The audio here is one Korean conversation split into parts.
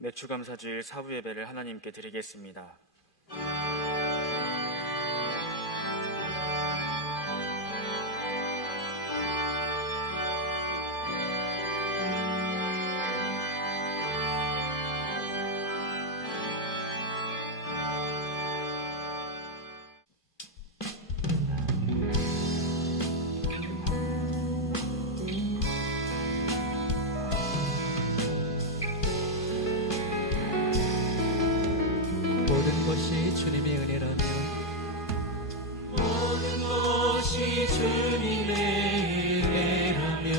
맥주감사주일 사부 예배를 하나님께 드리겠습니다. 모든 것이 주님의 은혜라며 모든 것이 주님의 은혜라며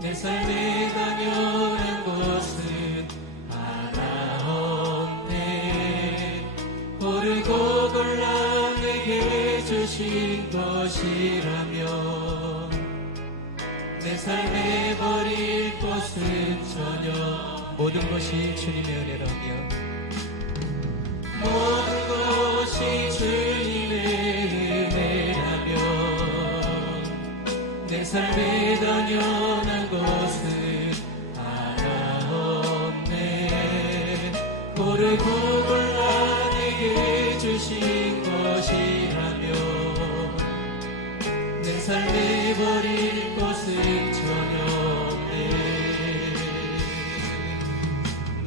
내 삶에 당연한 것은 하나 없네. 고르고 골라 내게 주신 것이라며 내 삶에 버릴 것은 전혀. 모든 것이 주님의 은혜라며 모든 것이 주님의 은혜라며 내 삶에 당연한 것은 하나 없네. 고르고 골라 내게 주신 것이라며 내 삶에 버릴 것은 전혀 없네.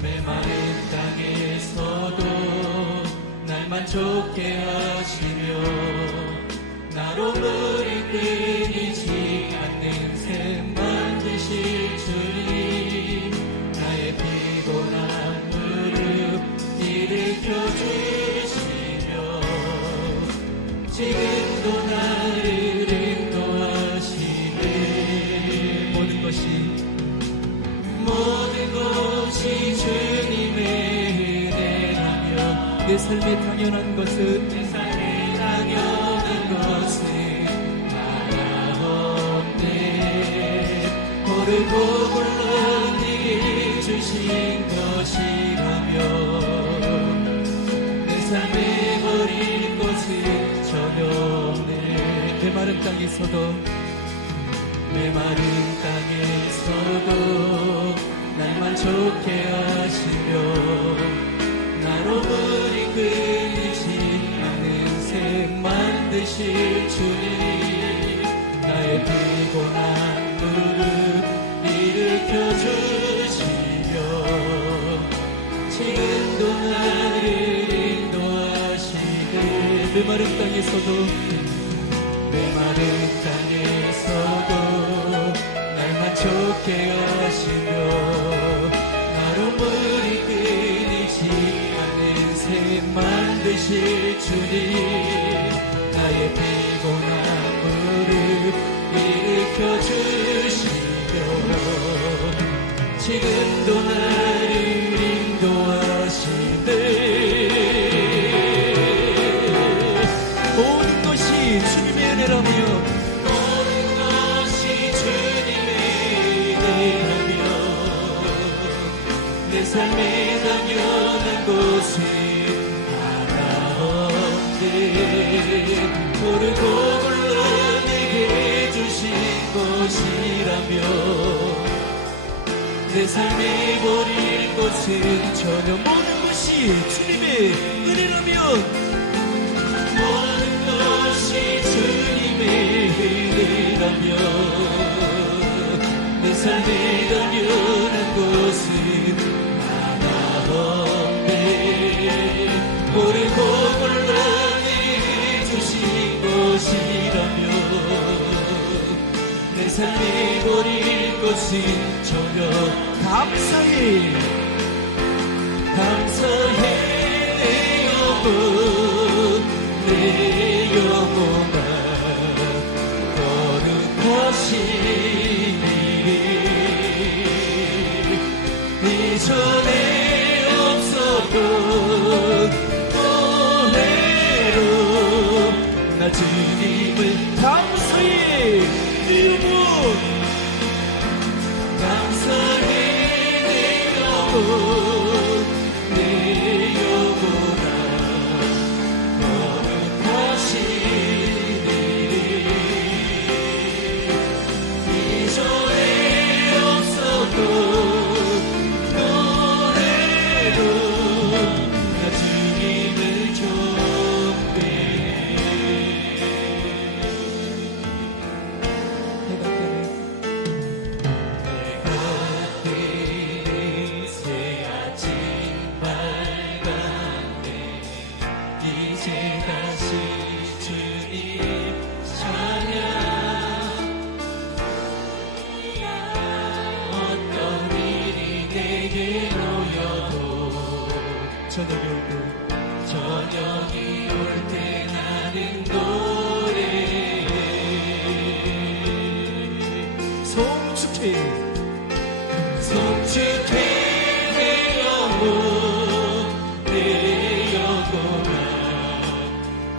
메마른 땅에서도 날 만족해 하시며 나로 물이 끊이지 않는 샘 만드실 주님, 나의 피곤한 무릎 일으켜 주시며 지금도 나를 인도하시네. 모든 것이 주님의 은혜라며 내 삶에 당연한 것은 내 삶에 당연한 것은 하나 없네. 고르고 골라 내게 주신 것이라며 내 삶에 버릴 것은 전혀 없네. 메마른 땅에서도 메마른 땅에서도 날 만족해 하시며 나로 물이 끊이지 않는 샘 만드실 주님, 나의 피곤한 무릎 일으켜 주시며 지금도 나를 인도하시네. 메마른 땅에서도 메마른 땅에서도 날 만족해 하시며 나로 물이 끊이지 않는 샘 만드실 주님, 나의 피곤한 무릎 일으켜 주시며 지금도 나를 인도하시네. 모든 것이 주님의 은혜라며 모든 것이 주님의 은혜라며 내 삶에 당연한 것은 하나 없네. 고르고 골라 내게 주신 것이라며 내 삶에 버릴 것은 전혀. 모든 것이 주님의 은혜라며 모든 것이 주님의 은혜라며 내 삶에 당연한 것은 하나 없네. 고르고 골라 내게 주신 것이라며 내 삶에 버릴 것은 전혀. 감사해 내 영혼 내 영혼아 거룩하시니 이전에 없었던 은혜로 나 주님을 감사해 이분 감사해. 내 영혼 내 영혼아 거룩하시니 이전에 없었던 내게 모여도 저녁이 올 때 나는 노래해. 송축해 내 영혼 내 영혼아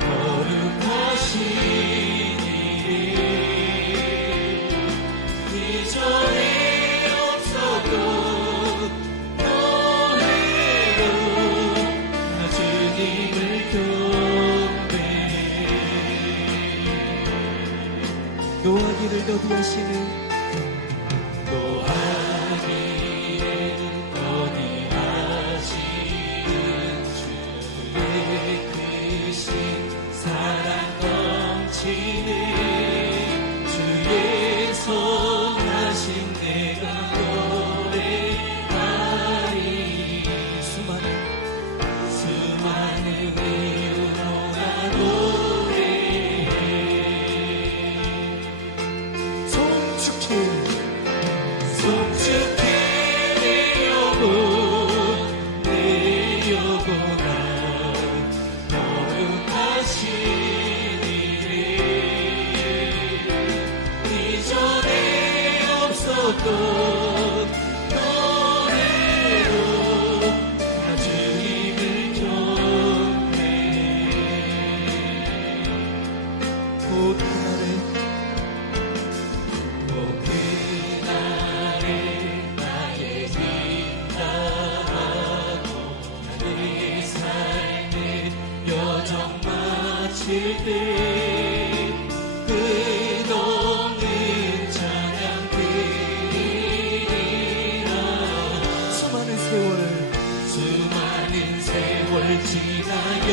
거룩하신 이름 이전에 없어도 노래로 나 주님을 경배해. 노하기를 더디하시는 주의 선하신 내가 노래하리. 수많은 이유로 나 노래해. 송축해 내 영혼 내 영혼아 거룩하신 이전에 없었던 노래로 나 주님을 경배해. 곧 그날에 나의 진단하고 내 삶의 여정 마칠 때 끝없는 찬양 드리리라. 수많은 세월 지나요.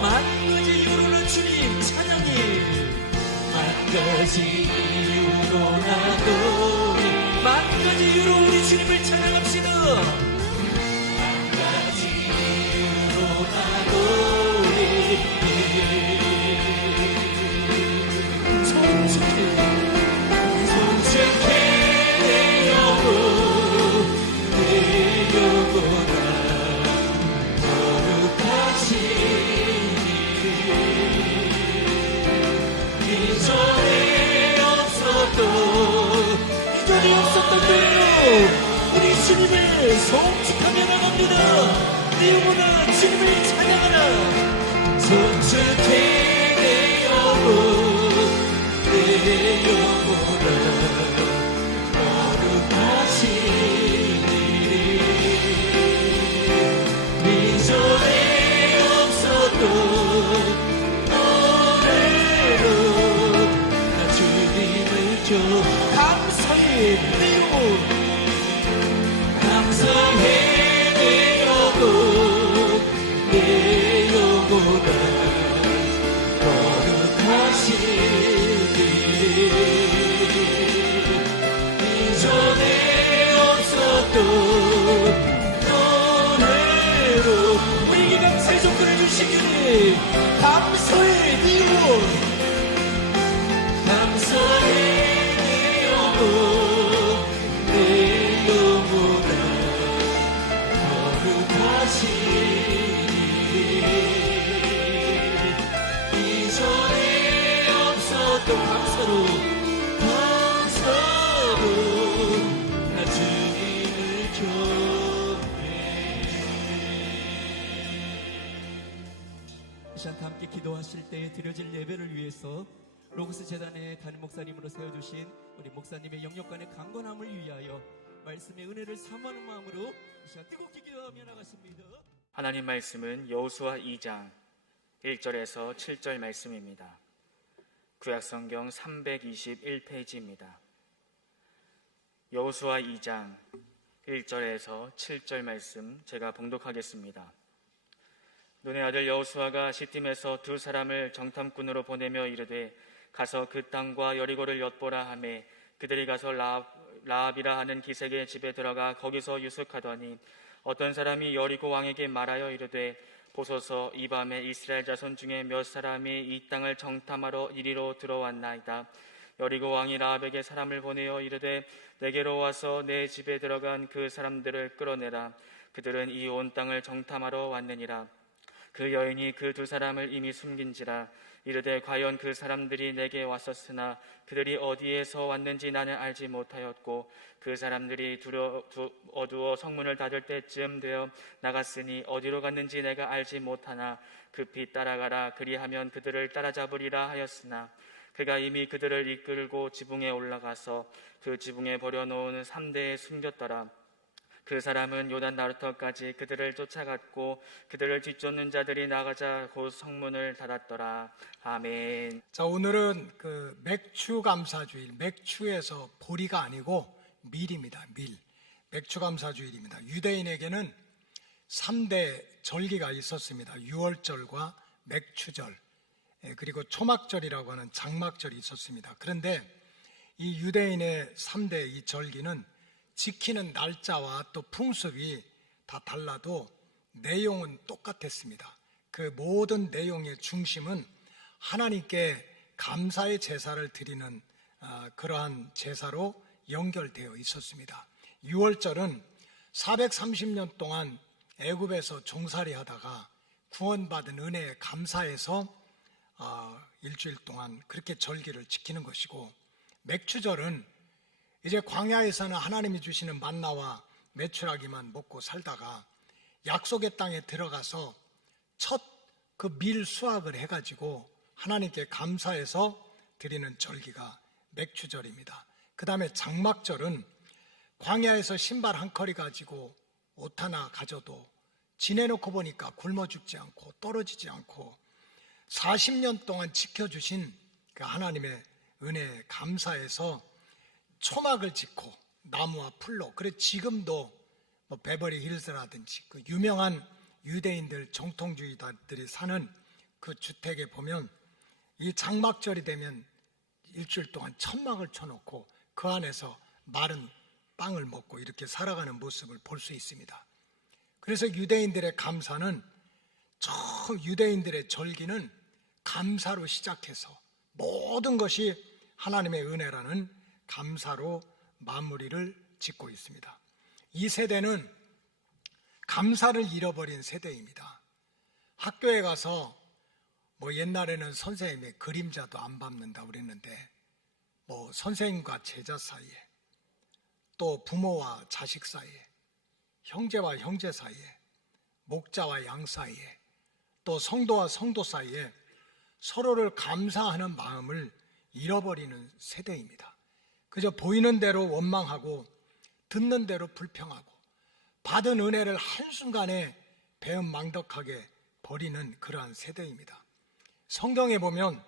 만 가지 이유로는 주님 찬양해. 만 가지 이유로 나 노래. 만 가지 이유로 우리 주님을 찬양합시다. 만 가지 이유로 나 노래해. 송축해 내 영혼 내 영혼아 거룩하신 이전에 없었던 노래로 우리 주님을 송축하며 나갑니다. 내 영혼아 주님을 찬양하라. 송축해 내 영혼 내 영혼아 거룩하신 이름 이전에 없었던 노래로 나 주님을 감사해 내 영혼 감사해 내 영혼 내 영혼아 거룩하신 이름 이전에 없었던 노래로 우리에게 감사의 종들을 주시기를 감사해 네 영혼 감사해 내 영혼 내 영혼아 거룩하신 이름 이전에 없었던 감사로 나 주님을 경배해. 이 시간 함께 기도하실 때 드려질 예배를 위해서 로고스 재단의 담임 목사님으로 세워주신 우리 목사님의 영역간의 강건함을 위하여 말씀의 은혜를 사모하는 마음으로 이 시간 뜨겁게 기도하며 나가십니다. 하나님 말씀은 여호수아 2장 1절에서 7절 말씀입니다. 구약성경 321페이지입니다. 여호수아 2장 1절에서 7절 말씀 제가 봉독하겠습니다. 눈의 아들 여호수아가 시팀에서 두 사람을 정탐꾼으로 보내며 이르되 가서 그 땅과 여리고를 엿보라 하매 그들이 가서 라합이라 하는 기색의 집에 들어가 거기서 유숙하더니 어떤 사람이 여리고 왕에게 말하여 이르되 보소서 이 밤에 이스라엘 자손 중에 몇 사람이 이 땅을 정탐하러 이리로 들어왔나이다. 여리고 왕이 라합에게 사람을 보내어 이르되 내게로 와서 내 집에 들어간 그 사람들을 끌어내라. 그들은 이 온 땅을 정탐하러 왔느니라. 그 여인이 그 두 사람을 이미 숨긴지라. 이르되 과연 그 사람들이 내게 왔었으나 그들이 어디에서 왔는지 나는 알지 못하였고 그 사람들이 어두워 성문을 닫을 때쯤 되어 나갔으니 어디로 갔는지 내가 알지 못하나 급히 따라가라. 그리하면 그들을 따라잡으리라 하였으나 그가 이미 그들을 이끌고 지붕에 올라가서 그 지붕에 버려놓은 삼대에 숨겼더라. 그 사람은 요단 나루터까지 그들을 쫓아갔고 그들을 뒤쫓는 자들이 나가자 곧 성문을 닫았더라. 아멘. 자, 오늘은 그 맥추감사주일, 맥추에서 보리가 아니고 밀입니다. 밀. 맥추감사주일입니다. 유대인에게는 3대 절기가 있었습니다. 유월절과 맥추절, 그리고 초막절이라고 하는 장막절이 있었습니다. 그런데 이 유대인의 3대 이 절기는 지키는 날짜와 또 풍습이 다 달라도 내용은 똑같았습니다. 그 모든 내용의 중심은 하나님께 감사의 제사를 드리는 그러한 제사로 연결되어 있었습니다. 6월절은 430년 동안 애굽에서 종살이 하다가 구원받은 은혜에 감사해서 일주일 동안 그렇게 절기를 지키는 것이고, 맥추절은 이제 광야에서는 하나님이 주시는 만나와 메추라기만 먹고 살다가 약속의 땅에 들어가서 첫 그 밀 수확을 해가지고 하나님께 감사해서 드리는 절기가 맥추절입니다. 그 다음에 장막절은 광야에서 신발 한 컬이 가지고 옷 하나 가져도 지내놓고 보니까 굶어 죽지 않고 떨어지지 않고 40년 동안 지켜주신 그 하나님의 은혜에 감사해서 초막을 짓고 나무와 풀로, 그래 지금도 뭐 베버리 힐스라든지 그 유명한 유대인들 정통주의자들이 사는 그 주택에 보면 이 장막절이 되면 일주일 동안 천막을 쳐놓고 그 안에서 마른 빵을 먹고 이렇게 살아가는 모습을 볼 수 있습니다. 그래서 유대인들의 감사는, 유대인들의 절기는 감사로 시작해서 모든 것이 하나님의 은혜라는 감사로 마무리를 짓고 있습니다. 이 세대는 감사를 잃어버린 세대입니다. 학교에 가서 뭐 옛날에는 선생님의 그림자도 안 밟는다 그랬는데 뭐 선생님과 제자 사이에, 또 부모와 자식 사이에, 형제와 형제 사이에, 목자와 양 사이에, 또 성도와 성도 사이에 서로를 감사하는 마음을 잃어버리는 세대입니다. 그저 보이는 대로 원망하고 듣는 대로 불평하고 받은 은혜를 한순간에 배은망덕하게 버리는 그러한 세대입니다. 성경에 보면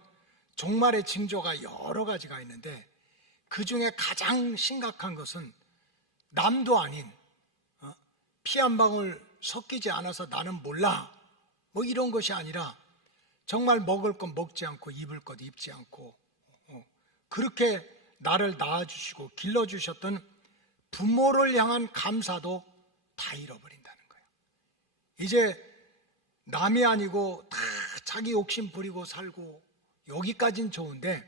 종말의 징조가 여러 가지가 있는데 그 중에 가장 심각한 것은 남도 아닌 피 한 방울 섞이지 않아서 나는 몰라 뭐 이런 것이 아니라 정말 먹을 것 먹지 않고 입을 것 입지 않고 그렇게 나를 낳아주시고 길러주셨던 부모를 향한 감사도 다 잃어버린다는 거예요. 이제 남이 아니고 다 자기 욕심 부리고 살고 여기까진 좋은데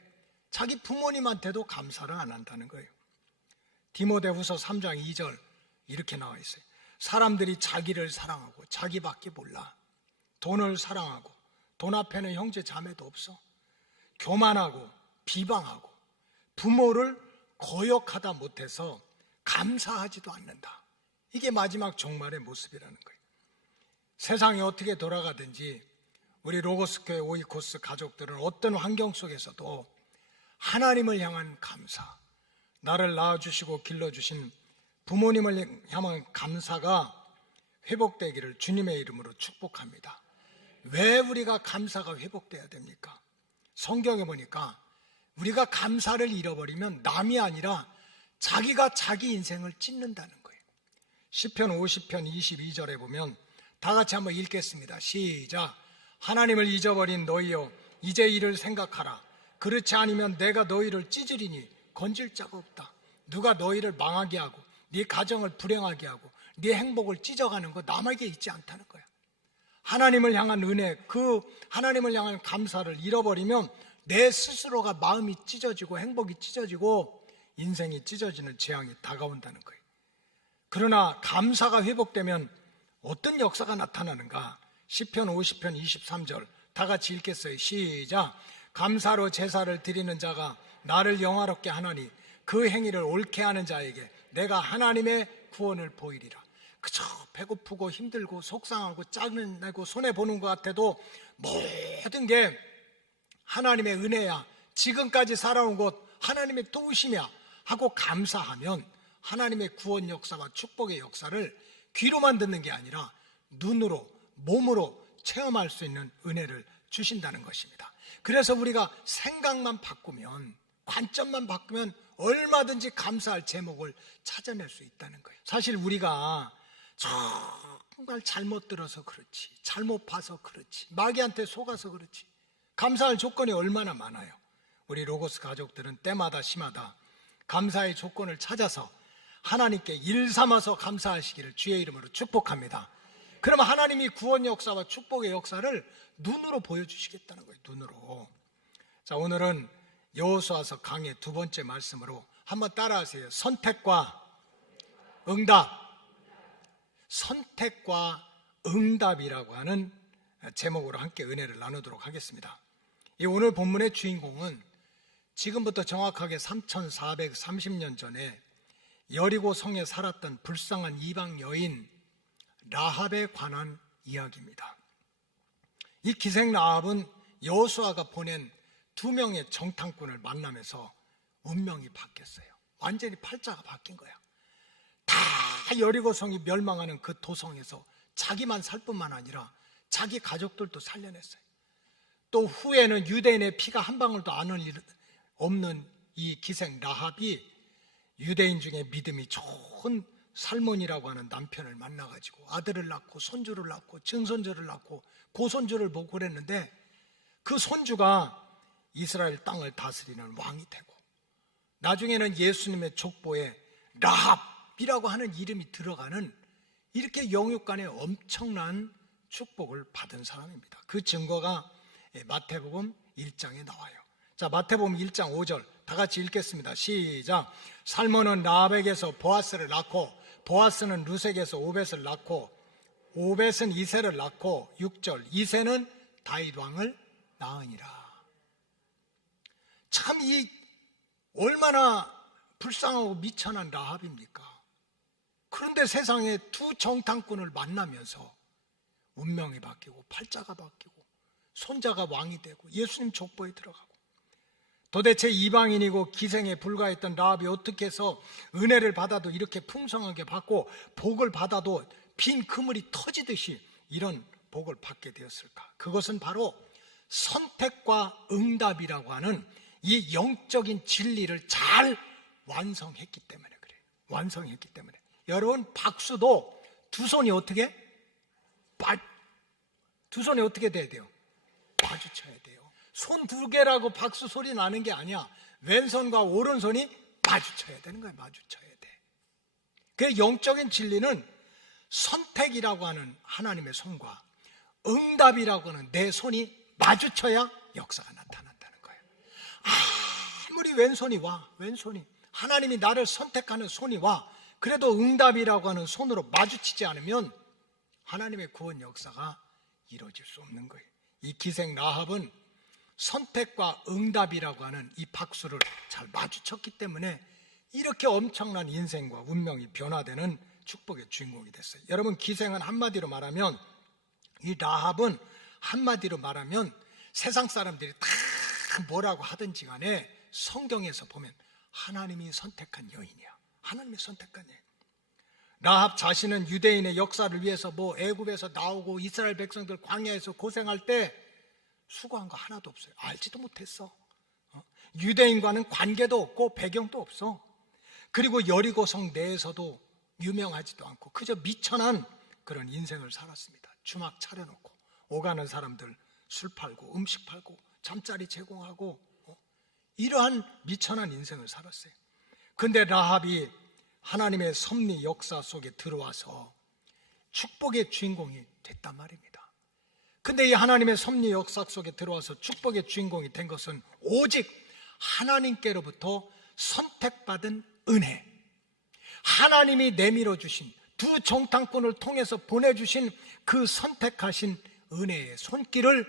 자기 부모님한테도 감사를 안 한다는 거예요. 디모데후서 3장 2절 이렇게 나와 있어요. 사람들이 자기를 사랑하고 자기밖에 몰라. 돈을 사랑하고 돈 앞에는 형제 자매도 없어. 교만하고 비방하고 부모를 거역하다 못해서 감사하지도 않는다. 이게 마지막 종말의 모습이라는 거예요. 세상이 어떻게 돌아가든지 우리 로고스교회 오이코스 가족들은 어떤 환경 속에서도 하나님을 향한 감사, 나를 낳아주시고 길러주신 부모님을 향한 감사가 회복되기를 주님의 이름으로 축복합니다. 왜 우리가 감사가 회복돼야 됩니까? 성경에 보니까 우리가 감사를 잃어버리면 남이 아니라 자기가 자기 인생을 찢는다는 거예요. 시편 50편 22절에 보면 다 같이 한번 읽겠습니다. 시작. 하나님을 잊어버린 너희여 이제 이를 생각하라. 그렇지 않으면 내가 너희를 찢으리니 건질 자가 없다. 누가 너희를 망하게 하고 네 가정을 불행하게 하고 네 행복을 찢어가는 거 남에게 있지 않다는 거야. 하나님을 향한 은혜, 그 하나님을 향한 감사를 잃어버리면 내 스스로가 마음이 찢어지고 행복이 찢어지고 인생이 찢어지는 재앙이 다가온다는 거예요. 그러나 감사가 회복되면 어떤 역사가 나타나는가? 시편 50편 23절 다 같이 읽겠어요. 시작. 감사로 제사를 드리는 자가 나를 영화롭게 하나니 그 행위를 옳게 하는 자에게 내가 하나님의 구원을 보이리라. 그저 배고프고 힘들고 속상하고 짜증내고 손해보는 것 같아도 모든 게 하나님의 은혜야, 지금까지 살아온 것 하나님의 도우심이야 하고 감사하면 하나님의 구원 역사와 축복의 역사를 귀로만 듣는 게 아니라 눈으로, 몸으로 체험할 수 있는 은혜를 주신다는 것입니다. 그래서 우리가 생각만 바꾸면, 관점만 바꾸면 얼마든지 감사할 제목을 찾아낼 수 있다는 거예요. 사실 우리가 정말 잘못 들어서 그렇지, 잘못 봐서 그렇지, 마귀한테 속아서 그렇지, 감사할 조건이 얼마나 많아요. 우리 로고스 가족들은 때마다 시마다 감사의 조건을 찾아서 하나님께 일 삼아서 감사하시기를 주의 이름으로 축복합니다. 그러면 하나님이 구원 역사와 축복의 역사를 눈으로 보여주시겠다는 거예요. 눈으로. 자, 오늘은 여호수아서 강의 두 번째 말씀으로 한번 따라하세요. 선택과 응답. 선택과 응답이라고 하는 제목으로 함께 은혜를 나누도록 하겠습니다. 이 오늘 본문의 주인공은 지금부터 정확하게 3430년 전에 여리고 성에 살았던 불쌍한 이방 여인 라합에 관한 이야기입니다. 이 기생 라합은 여호수아가 보낸 두 명의 정탐꾼을 만나면서 운명이 바뀌었어요. 완전히 팔자가 바뀐 거야. 다 여리고 성이 멸망하는 그 도성에서 자기만 살 뿐만 아니라 자기 가족들도 살려냈어요. 또 후에는 유대인의 피가 한 방울도 안 없는 이 기생 라합이 유대인 중에 믿음이 좋은 살몬이라고 하는 남편을 만나가지고 아들을 낳고 손주를 낳고 증손주를 낳고 고손주를 보고 그랬는데 그 손주가 이스라엘 땅을 다스리는 왕이 되고 나중에는 예수님의 족보에 라합이라고 하는 이름이 들어가는 이렇게 영육간의 엄청난 축복을 받은 사람입니다. 그 증거가 마태복음 1장에 나와요. 자, 마태복음 1장 5절 다 같이 읽겠습니다. 시작. 살몬은 라합에게서 보아스를 낳고 보아스는 루색에서 오벳을 낳고 오벳은 이새를 낳고 6절 이새는 다윗 왕을 낳으니라. 참 이 얼마나 불쌍하고 미천한 라합입니까? 그런데 세상에 두 정탐꾼을 만나면서 운명이 바뀌고 팔자가 바뀌고 손자가 왕이 되고 예수님 족보에 들어가고 도대체 이방인이고 기생에 불과했던 라합이 어떻게 해서 은혜를 받아도 이렇게 풍성하게 받고 복을 받아도 빈 그물이 터지듯이 이런 복을 받게 되었을까? 그것은 바로 선택과 응답이라고 하는 이 영적인 진리를 잘 완성했기 때문에 그래요. 완성했기 때문에. 여러분 박수도 두 손이 어떻게? 두 손이 어떻게 돼야 돼요? 마주쳐야 돼요. 손 두 개라고 박수 소리 나는 게 아니야. 왼손과 오른손이 마주쳐야 되는 거야. 마주쳐야 돼. 그 영적인 진리는 선택이라고 하는 하나님의 손과 응답이라고 하는 내 손이 마주쳐야 역사가 나타난다는 거예요. 아무리 왼손이 와, 왼손이 하나님이 나를 선택하는 손이 와, 그래도 응답이라고 하는 손으로 마주치지 않으면 하나님의 구원 역사가 이루어질 수 없는 거예요. 이 기생 라합은 선택과 응답이라고 하는 이 박수를 잘 마주쳤기 때문에 이렇게 엄청난 인생과 운명이 변화되는 축복의 주인공이 됐어요. 여러분, 기생은 한마디로 말하면, 이 라합은 한마디로 말하면 세상 사람들이 다 뭐라고 하든지 간에 성경에서 보면 하나님이 선택한 여인이야. 하나님이 선택한 여인. 라합 자신은 유대인의 역사를 위해서 애굽에서 나오고 이스라엘 백성들 광야에서 고생할 때 수고한 거 하나도 없어요. 알지도 못했어. 유대인과는 관계도 없고 배경도 없어. 그리고 여리고성 내에서도 유명하지도 않고 그저 미천한 그런 인생을 살았습니다. 주막 차려놓고 오가는 사람들 술 팔고 음식 팔고 잠자리 제공하고 이러한 미천한 인생을 살았어요. 근데 라합이 하나님의 섭리 역사 속에 들어와서 축복의 주인공이 됐단 말입니다. 근데 이 하나님의 섭리 역사 속에 들어와서 축복의 주인공이 된 것은 오직 하나님께로부터 선택받은 은혜, 하나님이 내밀어 주신 두 정탐꾼을 통해서 보내주신 그 선택하신 은혜의 손길을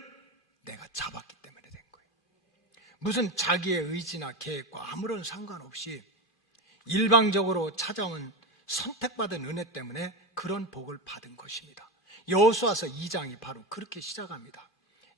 내가 잡았기 때문에 된 거예요. 무슨 자기의 의지나 계획과 아무런 상관없이 일방적으로 찾아온 선택받은 은혜 때문에 그런 복을 받은 것입니다. 여호수아서 2장이 바로 그렇게 시작합니다.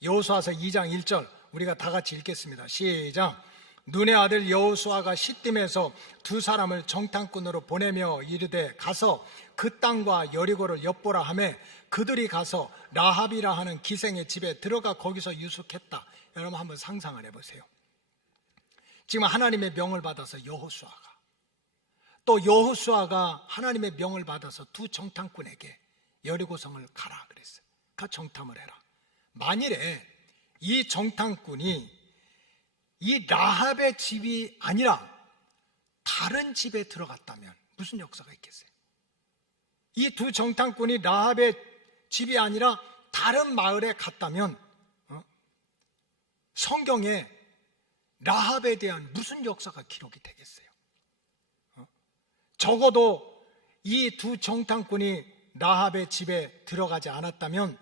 여호수아서 2장 1절 우리가 다 같이 읽겠습니다. 시작. 눈의 아들 여호수아가 시딤에서 두 사람을 정탐꾼으로 보내며 이르되 가서 그 땅과 여리고를 엿보라 하며 그들이 가서 라합이라 하는 기생의 집에 들어가 거기서 유숙했다. 여러분 한번 상상을 해보세요. 지금 하나님의 명을 받아서 여호수아가, 또 여호수아가 하나님의 명을 받아서 두 정탐꾼에게 여리고성을 가라 그랬어요. 가 정탐을 해라. 만일에 이 정탐꾼이 이 라합의 집이 아니라 다른 집에 들어갔다면 무슨 역사가 있겠어요? 이 두 정탐꾼이 라합의 집이 아니라 다른 마을에 갔다면 성경에 라합에 대한 무슨 역사가 기록이 되겠어요? 적어도 이 두 정탐꾼이 라합의 집에 들어가지 않았다면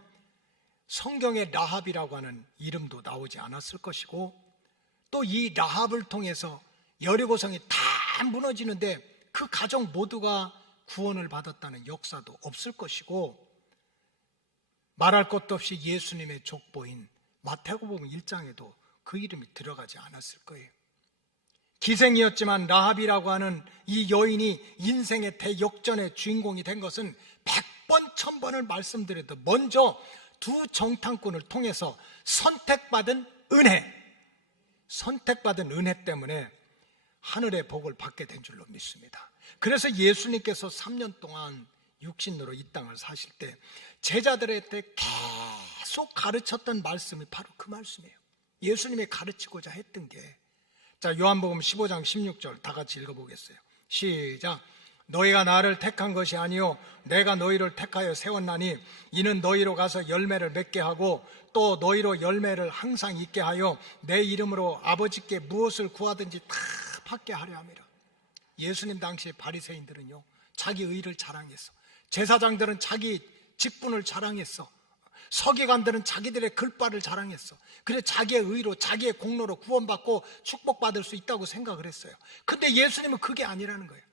성경에 라합이라고 하는 이름도 나오지 않았을 것이고, 또 이 라합을 통해서 여리고성이 다 무너지는데 그 가족 모두가 구원을 받았다는 역사도 없을 것이고, 말할 것도 없이 예수님의 족보인 마태복음 1장에도 그 이름이 들어가지 않았을 거예요. 기생이었지만 라합이라고 하는 이 여인이 인생의 대역전의 주인공이 된 것은 100번 1000번을 말씀드려도 먼저 두 정탐꾼을 통해서 선택받은 은혜, 선택받은 은혜 때문에 하늘의 복을 받게 된 줄로 믿습니다. 그래서 예수님께서 3년 동안 육신으로 이 땅을 사실 때 제자들한테 계속 가르쳤던 말씀이 바로 그 말씀이에요. 예수님이 가르치고자 했던 게, 자, 요한복음 15장 16절 다 같이 읽어보겠어요. 시작. 너희가 나를 택한 것이 아니요 내가 너희를 택하여 세웠나니 이는 너희로 가서 열매를 맺게 하고 또 너희로 열매를 항상 있게 하여 내 이름으로 아버지께 무엇을 구하든지 다 받게 하려 함이라. 예수님 당시에 바리새인들은요 자기 의를 자랑했어. 제사장들은 자기 직분을 자랑했어. 서기관들은 자기들의 글발을 자랑했어. 그래서 자기의 의로, 자기의 공로로 구원받고 축복받을 수 있다고 생각을 했어요. 근데 예수님은 그게 아니라는 거예요.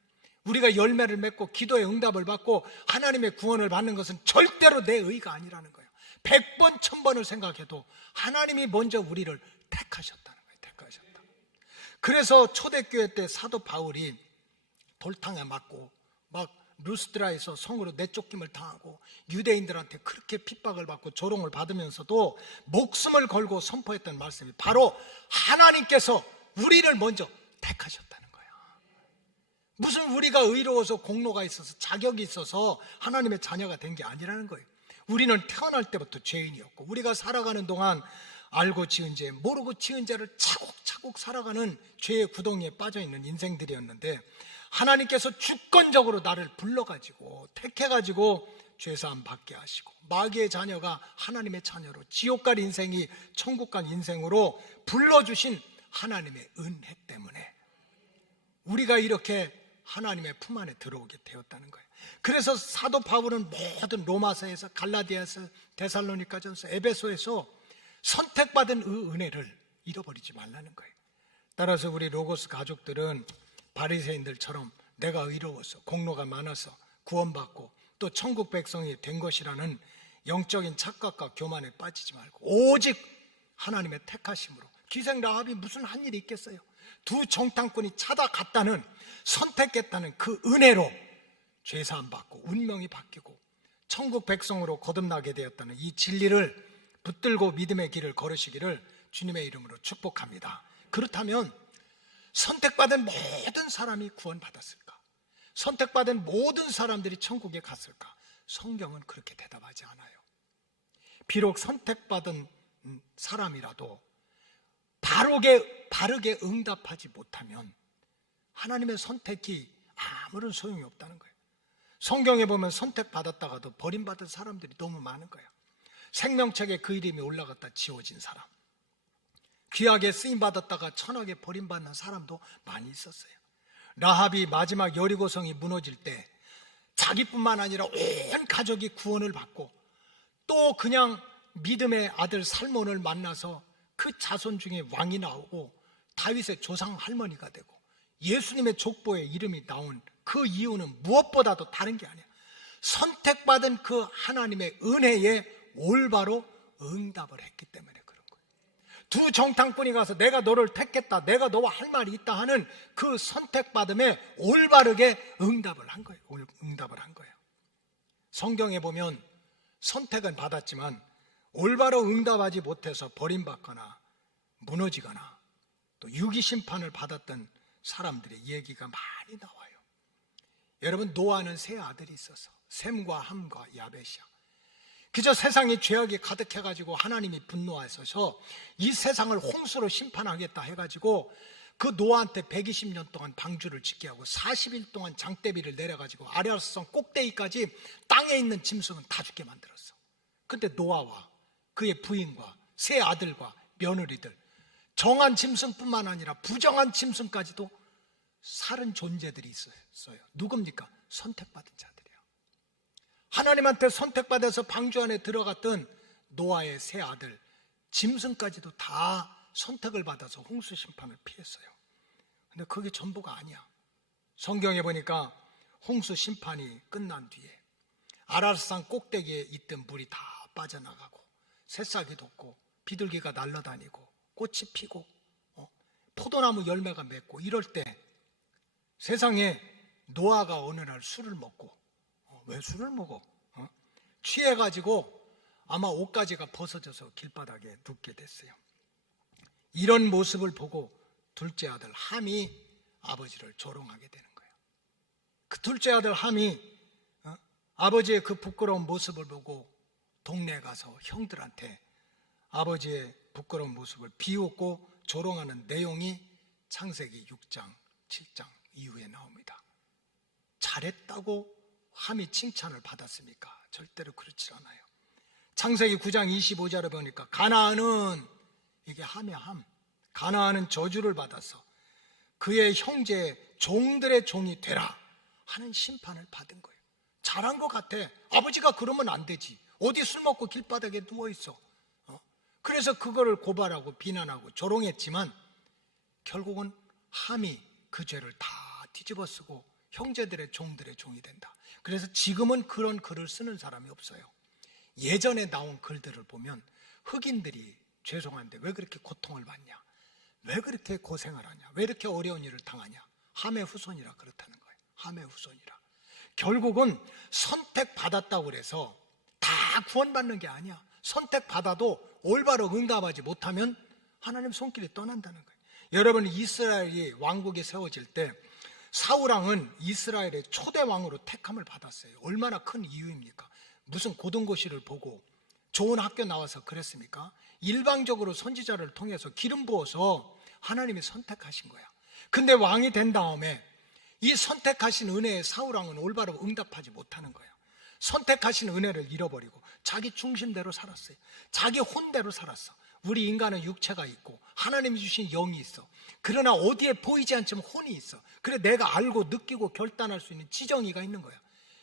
우리가 열매를 맺고 기도의 응답을 받고 하나님의 구원을 받는 것은 절대로 내 의가 아니라는 거예요. 100번 1000번을 생각해도 하나님이 먼저 우리를 택하셨다는 거예요. 택하셨다. 그래서 초대교회 때 사도 바울이 돌탕에 맞고 막 루스드라에서 성으로 내쫓김을 당하고 유대인들한테 그렇게 핍박을 받고 조롱을 받으면서도 목숨을 걸고 선포했던 말씀이 바로 하나님께서 우리를 먼저 택하셨다는 거예요. 무슨 우리가 의로워서 공로가 있어서 자격이 있어서 하나님의 자녀가 된 게 아니라는 거예요. 우리는 태어날 때부터 죄인이었고 우리가 살아가는 동안 알고 지은 죄, 모르고 지은 죄를 차곡차곡 살아가는 죄의 구덩이에 빠져있는 인생들이었는데 하나님께서 주권적으로 나를 불러가지고 택해가지고 죄사함 받게 하시고 마귀의 자녀가 하나님의 자녀로 지옥 갈 인생이 천국 갈 인생으로 불러주신 하나님의 은혜 때문에 우리가 이렇게 하나님의 품 안에 들어오게 되었다는 거예요. 그래서 사도 바울은 모든 로마서에서 갈라디아서 데살로니가전서 에베소에서 선택받은 그 은혜를 잃어버리지 말라는 거예요. 따라서 우리 로고스 가족들은 바리새인들처럼 내가 의로워서 공로가 많아서 구원받고 또 천국 백성이 된 것이라는 영적인 착각과 교만에 빠지지 말고 오직 하나님의 택하심으로, 기생 라합이 무슨 한 일이 있겠어요? 두 정탐꾼이 찾아갔다는, 선택했다는 그 은혜로 죄사함 받고 운명이 바뀌고 천국 백성으로 거듭나게 되었다는 이 진리를 붙들고 믿음의 길을 걸으시기를 주님의 이름으로 축복합니다. 그렇다면 선택받은 모든 사람이 구원받았을까? 선택받은 모든 사람들이 천국에 갔을까? 성경은 그렇게 대답하지 않아요. 비록 선택받은 사람이라도 바르게 응답하지 못하면 하나님의 선택이 아무런 소용이 없다는 거예요. 성경에 보면 선택받았다가도 버림받은 사람들이 너무 많은 거예요. 생명책에 그 이름이 올라갔다 지워진 사람, 귀하게 쓰임받았다가 천하게 버림받는 사람도 많이 있었어요. 라합이 마지막 여리고성이 무너질 때 자기뿐만 아니라 온 가족이 구원을 받고, 또 그냥 믿음의 아들 살몬을 만나서 그 자손 중에 왕이 나오고 다윗의 조상 할머니가 되고 예수님의 족보에 이름이 나온 그 이유는 무엇보다도 다른 게 아니야. 선택받은 그 하나님의 은혜에 올바로 응답을 했기 때문에 그런 거예요. 두 정탐꾼이 가서 내가 너를 택했다, 내가 너와 할 말이 있다 하는 그 선택받음에 올바르게 응답을 한 거예요. 성경에 보면 선택은 받았지만 올바로 응답하지 못해서 버림받거나 무너지거나 또 유기심판을 받았던 사람들의 얘기가 많이 나와요. 여러분, 노아는 세 아들이 있어서 셈과 함과 야벳이야. 그저 세상에 죄악이 가득해가지고 하나님이 분노하셔서 이 세상을 홍수로 심판하겠다 해가지고 그 노아한테 120년 동안 방주를 짓게 하고 40일 동안 장대비를 내려가지고 아라스산 꼭대기까지 땅에 있는 짐승은 다 죽게 만들었어. 근데 노아와 그의 부인과 세 아들과 며느리들, 정한 짐승뿐만 아니라 부정한 짐승까지도 살은 존재들이 있었어요. 누굽니까? 선택받은 자들이야. 하나님한테 선택받아서 방주 안에 들어갔던 노아의 세 아들, 짐승까지도 다 선택을 받아서 홍수 심판을 피했어요. 근데 그게 전부가 아니야. 성경에 보니까 홍수 심판이 끝난 뒤에 아라스산 꼭대기에 있던 물이 다 빠져나가고 새싹이 돋고 비둘기가 날아다니고 꽃이 피고 포도나무 열매가 맺고 이럴 때 세상에 노아가 어느 날 술을 먹고, 왜 술을 먹어? 취해가지고 아마 옷가지가 벗어져서 길바닥에 눕게 됐어요. 이런 모습을 보고 둘째 아들 함이 아버지를 조롱하게 되는 거예요. 그 둘째 아들 함이 아버지의 그 부끄러운 모습을 보고 동네에 가서 형들한테 아버지의 부끄러운 모습을 비웃고 조롱하는 내용이 창세기 6장, 7장 이후에 나옵니다. 잘했다고 함이 칭찬을 받았습니까? 절대로 그렇지 않아요. 창세기 9장 25절에 보니까 가나안은, 이게 함이야, 함. 가나안은 저주를 받아서 그의 형제 종들의 종이 되라 하는 심판을 받은 거예요. 잘한 것 같아. 아버지가 그러면 안 되지. 어디 술 먹고 길바닥에 누워있어. 그래서 그거를 고발하고 비난하고 조롱했지만 결국은 함이 그 죄를 다 뒤집어 쓰고 형제들의 종들의 종이 된다. 그래서 지금은 그런 글을 쓰는 사람이 없어요. 예전에 나온 글들을 보면 흑인들이 죄송한데 왜 그렇게 고통을 받냐, 왜 그렇게 고생을 하냐, 왜 이렇게 어려운 일을 당하냐, 함의 후손이라 그렇다는 거예요. 함의 후손이라. 결국은 선택받았다고 그래서 다 구원받는 게 아니야. 선택받아도 올바로 응답하지 못하면 하나님 손길이 떠난다는 거예요. 여러분, 이스라엘이 왕국이 세워질 때 사울왕은 이스라엘의 초대 왕으로 택함을 받았어요. 얼마나 큰 이유입니까? 무슨 고등고시를 보고 좋은 학교 나와서 그랬습니까? 일방적으로 선지자를 통해서 기름 부어서 하나님이 선택하신 거야. 근데 왕이 된 다음에 이 선택하신 은혜에 사울왕은 올바로 응답하지 못하는 거예요. 선택하신 은혜를 잃어버리고 자기 중심대로 살았어요. 자기 혼대로 살았어. 우리 인간은 육체가 있고 하나님이 주신 영이 있어. 그러나 어디에 보이지 않지만 혼이 있어. 그래 내가 알고 느끼고 결단할 수 있는 지정의가 있는 거야.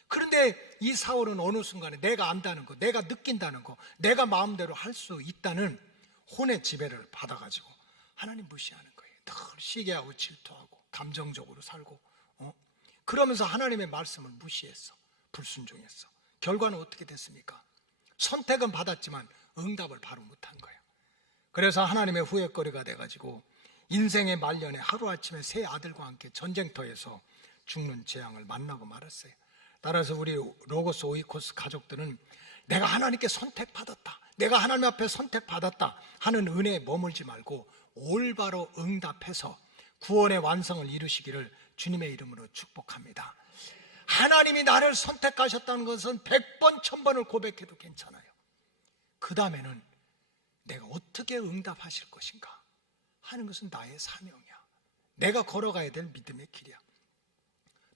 그런데 이 사울은 어느 순간에 내가 안다는 거, 내가 느낀다는 거, 내가 마음대로 할 수 있다는 혼의 지배를 받아가지고 하나님 무시하는 거예요. 늘 시기하고 질투하고 감정적으로 살고 그러면서 하나님의 말씀을 무시했어. 불순종했어. 결과는 어떻게 됐습니까? 선택은 받았지만 응답을 바로 못한 거예요. 그래서 하나님의 후회거리가 돼가지고 인생의 말년에 하루아침에 세 아들과 함께 전쟁터에서 죽는 재앙을 만나고 말았어요. 따라서 우리 로고스 오이코스 가족들은 내가 하나님께 선택받았다, 내가 하나님 앞에 선택받았다 하는 은혜에 머물지 말고 올바로 응답해서 구원의 완성을 이루시기를 주님의 이름으로 축복합니다. 하나님이 나를 선택하셨다는 것은 100번, 1000번을 고백해도 괜찮아요. 그 다음에는 내가 어떻게 응답하실 것인가 하는 것은 나의 사명이야. 내가 걸어가야 될 믿음의 길이야.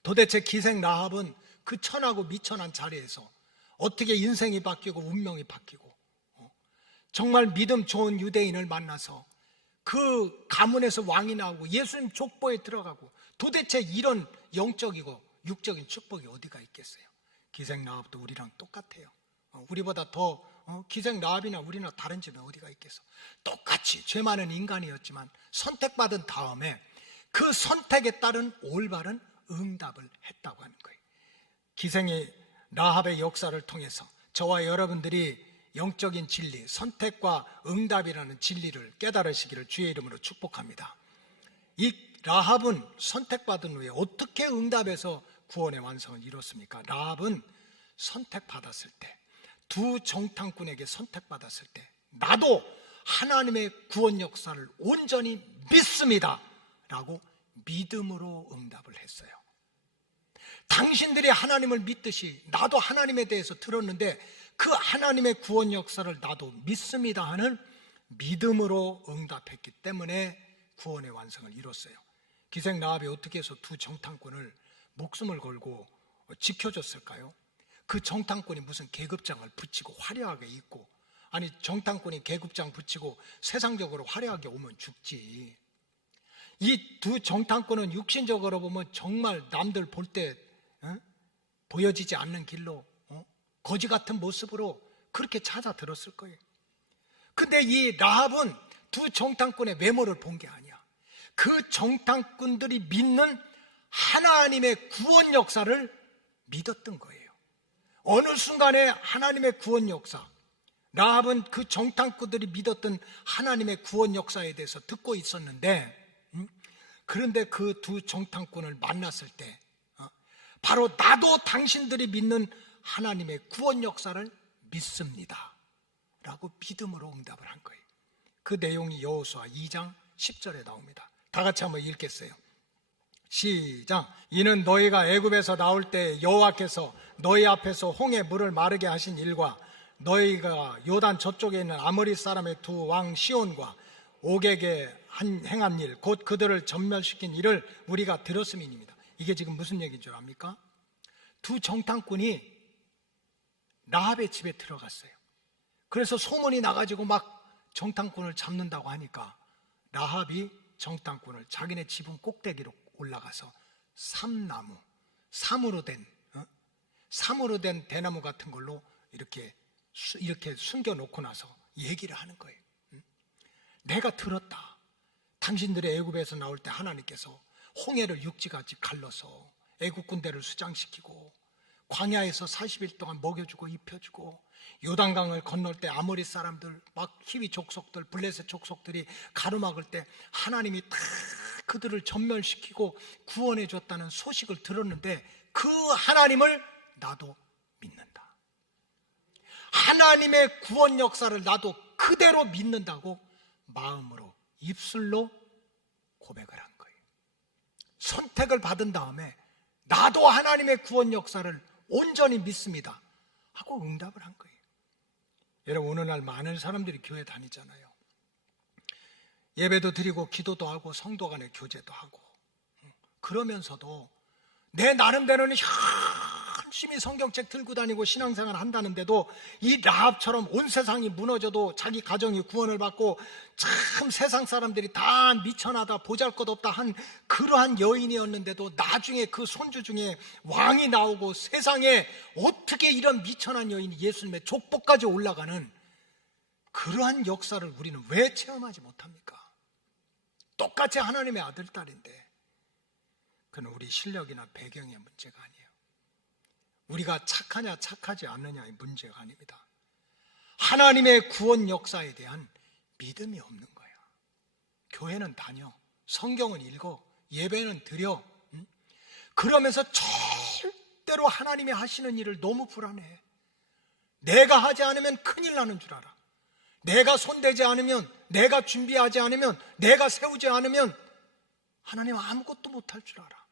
도대체 기생 라합은 그 천하고 미천한 자리에서 어떻게 인생이 바뀌고 운명이 바뀌고 정말 믿음 좋은 유대인을 만나서 그 가문에서 왕이 나오고 예수님 족보에 들어가고 도대체 이런 영적이고 육적인 축복이 어디가 있겠어요? 기생 라합도 우리랑 똑같아요. 우리보다 더 기생 라합이나 우리나 다른 점이 어디가 있겠어? 똑같이 죄 많은 인간이었지만 선택받은 다음에 그 선택에 따른 올바른 응답을 했다고 하는 거예요. 기생의 라합의 역사를 통해서 저와 여러분들이 영적인 진리, 선택과 응답이라는 진리를 깨달으시기를 주의 이름으로 축복합니다. 이 라합은 선택받은 후에 어떻게 응답해서 구원의 완성을 이뤘습니까? 라합은 선택받았을 때, 두 정탐꾼에게 선택받았을 때, 나도 하나님의 구원 역사를 온전히 믿습니다 라고 믿음으로 응답을 했어요. 당신들이 하나님을 믿듯이 나도 하나님에 대해서 들었는데 그 하나님의 구원 역사를 나도 믿습니다 하는 믿음으로 응답했기 때문에 구원의 완성을 이뤘어요. 기생 라합이 어떻게 해서 두 정탐꾼을 목숨을 걸고 지켜줬을까요? 그 정탐꾼이 무슨 계급장을 붙이고 화려하게 입고, 아니 정탐꾼이 계급장 붙이고 세상적으로 화려하게 오면 죽지. 이 두 정탐꾼은 육신적으로 보면 정말 남들 볼 때 보여지지 않는 길로 거지 같은 모습으로 그렇게 찾아들었을 거예요. 근데 이 라합은 두 정탐꾼의 외모를 본 게 아니야. 그 정탐꾼들이 믿는 하나님의 구원 역사를 믿었던 거예요. 어느 순간에 하나님의 구원 역사, 라합은 그 정탐꾼들이 믿었던 하나님의 구원 역사에 대해서 듣고 있었는데, 그런데 그 두 정탐꾼을 만났을 때 바로 나도 당신들이 믿는 하나님의 구원 역사를 믿습니다 라고 믿음으로 응답을 한 거예요. 그 내용이 여호수아 2장 10절에 나옵니다. 다 같이 한번 읽겠어요. 시작. 이는 너희가 애굽에서 나올 때 여호와께서 너희 앞에서 홍해 물을 마르게 하신 일과 너희가 요단 저쪽에 있는 아모리 사람의 두 왕 시온과 옥에게 행한 일, 곧 그들을 전멸시킨 일을 우리가 들었음이니이다. 이게 지금 무슨 얘기인 줄 압니까? 두 정탐꾼이 라합의 집에 들어갔어요. 그래서 소문이 나가지고 막 정탐꾼을 잡는다고 하니까 라합이 정탐꾼을 자기네 지붕 꼭대기로 올라가서 삼으로 된 대나무 같은 걸로 이렇게 숨겨놓고 나서 얘기를 하는 거예요. 내가 들었다. 당신들의 애굽에서 나올 때 하나님께서 홍해를 육지같이 갈라서 애굽 군대를 수장시키고 광야에서 40일 동안 먹여주고 입혀주고 요단강을 건널 때 아모리 사람들 막 히위 족속들 블레셋 족속들이 가로막을 때 하나님이 다 그들을 전멸시키고 구원해 줬다는 소식을 들었는데 그 하나님을 나도 믿는다. 하나님의 구원 역사를 나도 그대로 믿는다고 마음으로 입술로 고백을 한 거예요. 선택을 받은 다음에 나도 하나님의 구원 역사를 온전히 믿습니다 하고 응답을 한 거예요. 여러분, 오늘날 많은 사람들이 교회 다니잖아요. 예배도 드리고 기도도 하고 성도 간의 교제도 하고, 그러면서도 내 나름대로는 열심히 성경책 들고 다니고 신앙생활 한다는데도 이 라합처럼 온 세상이 무너져도 자기 가정이 구원을 받고 참 세상 사람들이 다 미천하다 보잘것없다 한 그러한 여인이었는데도 나중에 그 손주 중에 왕이 나오고 세상에 어떻게 이런 미천한 여인이 예수님의 족보까지 올라가는 그러한 역사를 우리는 왜 체험하지 못합니까? 똑같이 하나님의 아들, 딸인데 그건 우리 실력이나 배경의 문제가 아니에요. 우리가 착하냐 착하지 않느냐의 문제가 아닙니다. 하나님의 구원 역사에 대한 믿음이 없는 거야. 교회는 다녀, 성경은 읽어, 예배는 드려, 그러면서 절대로 하나님이 하시는 일을 너무 불안해. 내가 하지 않으면 큰일 나는 줄 알아. 내가 손대지 않으면, 내가 준비하지 않으면, 내가 세우지 않으면 하나님 아무것도 못할 줄 알아.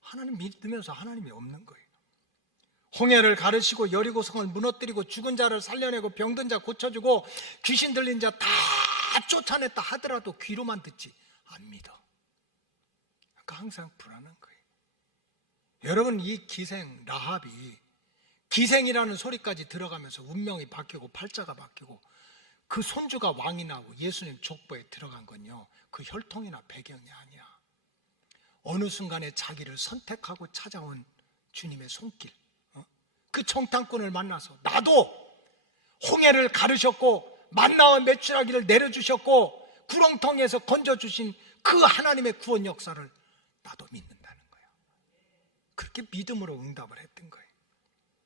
하나님 믿으면서 하나님이 없는 거예요. 홍해를 가르시고 여리고성을 무너뜨리고 죽은 자를 살려내고 병든 자 고쳐주고 귀신 들린 자 다 쫓아냈다 하더라도 귀로만 듣지 안 믿어. 그러니까 항상 불안한 거예요. 여러분, 이 기생 라합이 기생이라는 소리까지 들어가면서 운명이 바뀌고 팔자가 바뀌고 그 손주가 왕이 나고 예수님 족보에 들어간 건요, 그 혈통이나 배경이 아니야. 어느 순간에 자기를 선택하고 찾아온 주님의 손길, 그 정탐꾼을 만나서 나도 홍해를 가르셨고 만나와 메추라기를 내려주셨고 구렁텅이에서 건져주신 그 하나님의 구원 역사를 나도 믿는다는 거예요. 그렇게 믿음으로 응답을 했던 거예요.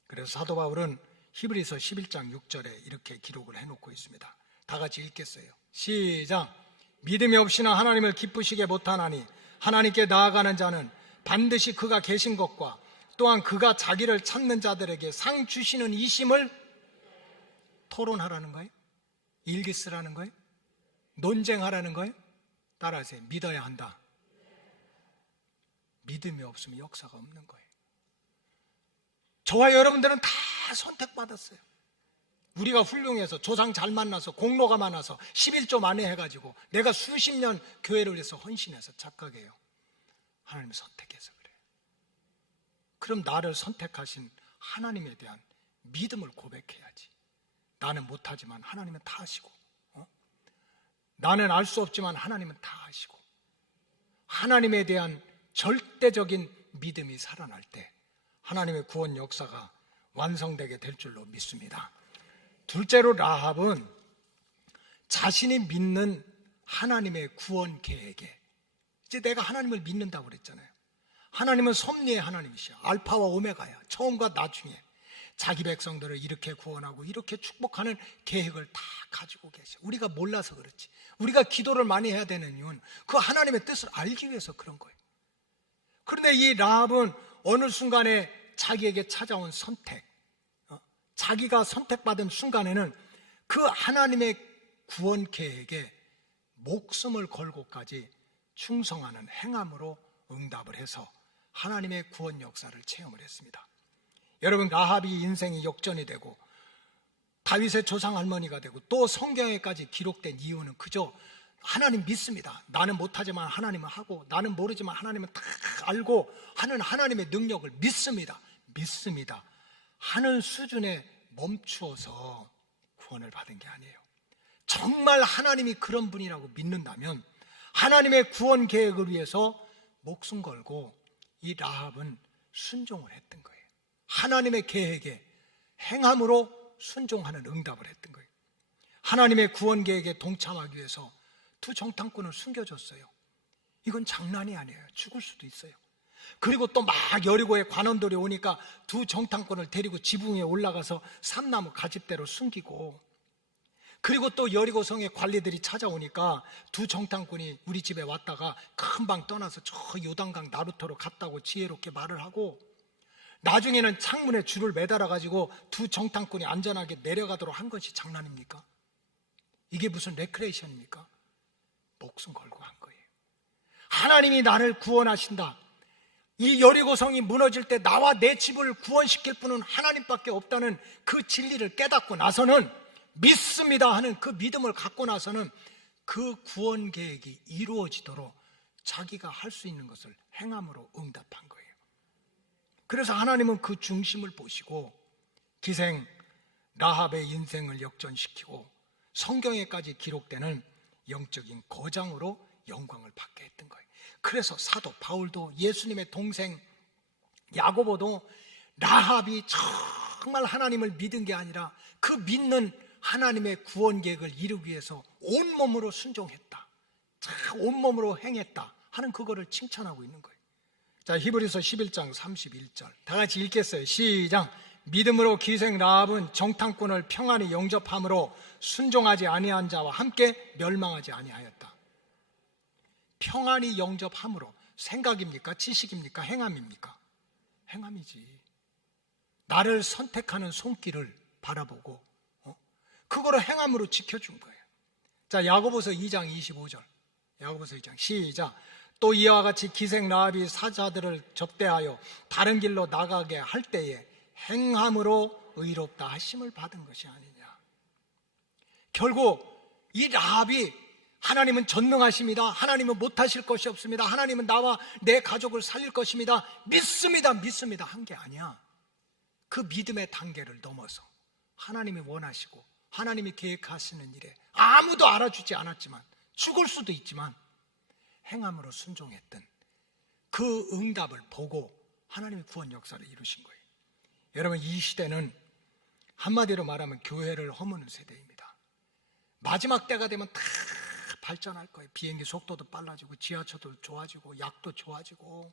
그래서 사도 바울은 히브리서 11장 6절에 이렇게 기록을 해놓고 있습니다. 다 같이 읽겠어요. 시작. 믿음이 없이나 하나님을 기쁘시게 못하나니 하나님께 나아가는 자는 반드시 그가 계신 것과 또한 그가 자기를 찾는 자들에게 상 주시는 이심을 토론하라는 거예요? 일기 쓰라는 거예요? 논쟁하라는 거예요? 따라하세요. 믿어야 한다. 믿음이 없으면 역사가 없는 거예요. 저와 여러분들은 다 선택받았어요. 우리가 훌륭해서 조상 잘 만나서 공로가 많아서 11조 만에 해가지고 내가 수십 년 교회를 위해서 헌신해서 착각해요. 하나님 선택해서 그래요. 그럼 나를 선택하신 하나님에 대한 믿음을 고백해야지. 나는 못하지만 하나님은 다 하시고, 나는 알 수 없지만 하나님은 다 하시고, 하나님에 대한 절대적인 믿음이 살아날 때 하나님의 구원 역사가 완성되게 될 줄로 믿습니다. 둘째로 라합은 자신이 믿는 하나님의 구원 계획에, 이제 내가 하나님을 믿는다고 그랬잖아요. 하나님은 섭리의 하나님이시야. 알파와 오메가야. 처음과 나중에 자기 백성들을 이렇게 구원하고 이렇게 축복하는 계획을 다 가지고 계셔. 우리가 몰라서 그렇지. 우리가 기도를 많이 해야 되는 이유는 그 하나님의 뜻을 알기 위해서 그런 거예요. 그런데 이 라합은 어느 순간에 자기에게 찾아온 선택, 자기가 선택받은 순간에는 그 하나님의 구원 계획에 목숨을 걸고까지 충성하는 행함으로 응답을 해서 하나님의 구원 역사를 체험을 했습니다. 여러분, 라합이 인생이 역전이 되고 다윗의 조상 할머니가 되고 또 성경에까지 기록된 이유는 그저 하나님 믿습니다. 나는 못하지만 하나님은 하고, 나는 모르지만 하나님은 다 알고 하는 하나님의 능력을 믿습니다 하는 수준에 멈추어서 구원을 받은 게 아니에요. 정말 하나님이 그런 분이라고 믿는다면 하나님의 구원 계획을 위해서 목숨 걸고 이 라합은 순종을 했던 거예요. 하나님의 계획에 행함으로 순종하는 응답을 했던 거예요. 하나님의 구원 계획에 동참하기 위해서 두 정탐꾼을 숨겨줬어요. 이건 장난이 아니에요. 죽을 수도 있어요. 그리고 또 막 여리고의 관원들이 오니까 두 정탐꾼을 데리고 지붕 위에 올라가서 삼나무 가집대로 숨기고, 그리고 또 여리고 성의 관리들이 찾아오니까 두 정탐꾼이 우리 집에 왔다가 금방 떠나서 저 요단강 나루터로 갔다고 지혜롭게 말을 하고, 나중에는 창문에 줄을 매달아 가지고 두 정탐꾼이 안전하게 내려가도록 한 것이 장난입니까? 이게 무슨 레크레이션입니까? 목숨 걸고 한 거예요. 하나님이 나를 구원하신다, 이 여리고성이 무너질 때 나와 내 집을 구원시킬 분은 하나님밖에 없다는 그 진리를 깨닫고 나서는, 믿습니다 하는 그 믿음을 갖고 나서는 그 구원 계획이 이루어지도록 자기가 할 수 있는 것을 행함으로 응답한 거예요. 그래서 하나님은 그 중심을 보시고 기생 라합의 인생을 역전시키고 성경에까지 기록되는 영적인 거장으로 영광을 받게 했던 거예요. 그래서 사도 바울도, 예수님의 동생 야고보도 라합이 정말 하나님을 믿은 게 아니라 그 믿는 하나님의 구원 계획을 이루기 위해서 온몸으로 순종했다, 온몸으로 행했다 하는 그거를 칭찬하고 있는 거예요. 자, 히브리서 11장 31절 다 같이 읽겠어요. 시작. 믿음으로 기생 라합은 정탐꾼을 평안히 영접함으로 순종하지 아니한 자와 함께 멸망하지 아니하였다. 평안히 영접함으로, 생각입니까? 지식입니까? 행함입니까? 행함이지. 나를 선택하는 손길을 바라보고 그거를 행함으로 지켜준 거예요. 자, 야고보서 2장 25절 야고보서 2장 시작. 또 이와 같이 기생 라합이 사자들을 접대하여 다른 길로 나가게 할 때에 행함으로 의롭다 하심을 받은 것이 아니냐. 결국 이 라합이 하나님은 전능하십니다, 하나님은 못하실 것이 없습니다, 하나님은 나와 내 가족을 살릴 것입니다, 믿습니다 한 게 아니야. 그 믿음의 단계를 넘어서 하나님이 원하시고 하나님이 계획하시는 일에 아무도 알아주지 않았지만, 죽을 수도 있지만 행함으로 순종했던 그 응답을 보고 하나님의 구원 역사를 이루신 거예요. 여러분, 이 시대는 한마디로 말하면 교회를 허무는 세대입니다. 마지막 때가 되면 다 발전할 거예요. 비행기 속도도 빨라지고 지하철도 좋아지고 약도 좋아지고